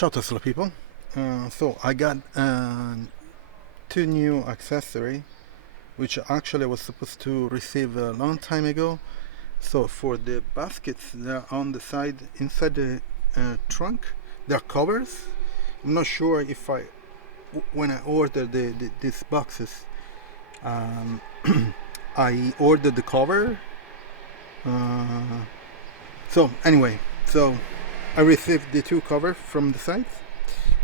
Ciao Tesla people. So I got two new accessories which actually I was supposed to receive a long time ago. So for the baskets, they're on the side inside the trunk, they're covers. I'm not sure if when I ordered these boxes, um, I ordered the cover. So anyway, so I received the two covers from the sides.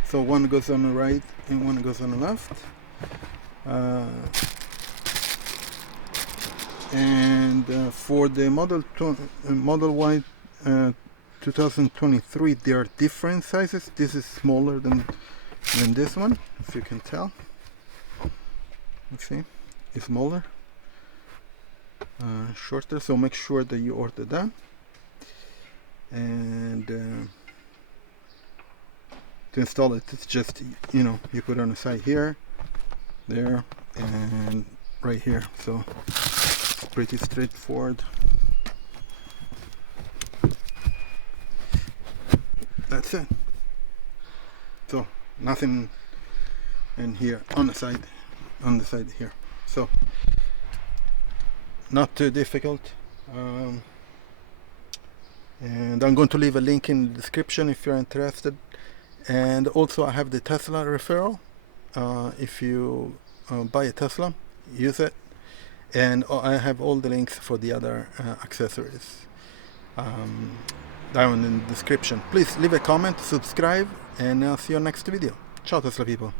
So one goes on the right and one goes on the left. For the Model Y 2023, there are different sizes. This is smaller than this one, if you can tell. Let's see, it's smaller, shorter. So make sure that you order that. And to install it, it's just, you put it on the side here, there, and right here. So it's pretty straightforward. That's it. So nothing in here on the side here. So not too difficult. And I'm going to leave a link in the description if you're interested. And also I have the Tesla referral. If you buy a Tesla, use it. And I have all the links for the other accessories down in the description. Please leave a comment, subscribe, and I'll see you next video. Ciao Tesla people.